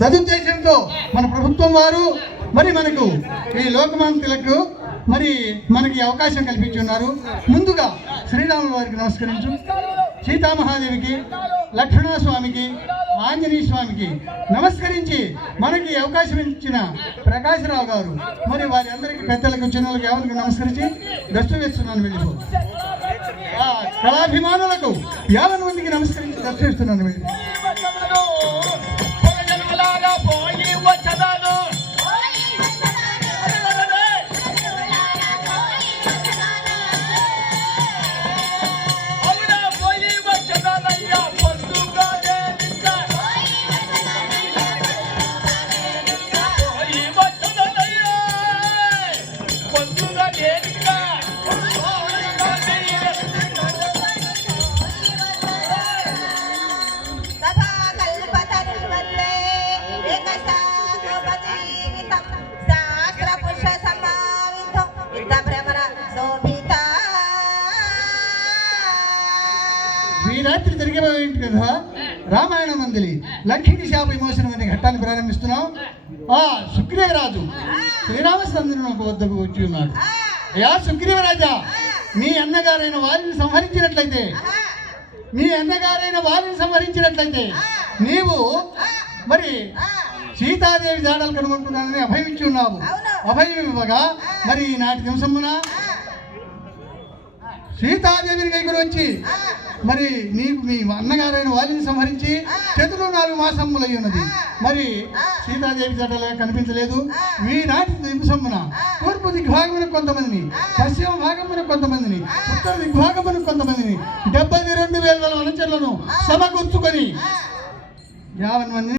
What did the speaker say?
సదుద్దేశంతో మన ప్రభుత్వం వారు మరి మనకు ఈ లోకమాన్ తిలక్ మరి మనకి అవకాశం కల్పించి ఉన్నారు ముందుగా శ్రీరాముల వారికి నమస్కరించు. సీతామహాదేవికి లక్ష్మణస్వామికి ఆంజనేయ స్వామికి నమస్కరించి మనకి అవకాశం ఇచ్చిన ప్రకాశరావు గారు మరి వారి అందరికీ పెద్దలకు చిన్నలకు ఎవరికి నమస్కరించి దర్శనం వేస్తున్నాను వెళ్ళిపో. కళాభిమానులకు యాభై మందికి నమస్కరించి దర్శిస్తున్నాను ఇస్తున్నాను వెళ్ళిపో. ఈ రాత్రి జరిగిపోయింది కదా? రామాయణ మందిలి. లంకిని శాప విమోచనం అనే ఘట్టాన్ని ప్రారంభిస్తున్నాం. ఆ సుగ్రీవరాజు. శ్రీరామచంద్రుని వద్దకు వచ్చి ఉన్నాడు. అయ్యా సుగ్రీవరాజా మీ అన్నగారైన వారిని సంహరించినట్లయితే మీ అన్నగారైన వారిని సంహరించినట్లయితే నీవు మరి సీతాదేవి జాడలు కనుగొంటున్నానని అభయమిచ్చి ఉన్నావు. అభయం ఇవ్వగా మరి ఈనాటి నిమిషమున సీతాదేవిని దగ్గర వచ్చి మరి నీకు మీ అన్నగారైన వారిని సంహరించి చతురు నాలుగు మాసములై ఉన్నది. మరి సీతాదేవి జటలుగా కనిపించలేదు. ఈనాటి దివసమున తూర్పు దిగ్భాగమున కొంతమందిని పశ్చిమ భాగమున కొంతమందిని ఉత్తర దిగ్భాగమున కొంతమందిని డెబ్బై రెండు వేల అనుచరులను సమకూర్చుకొని యాభై మందిని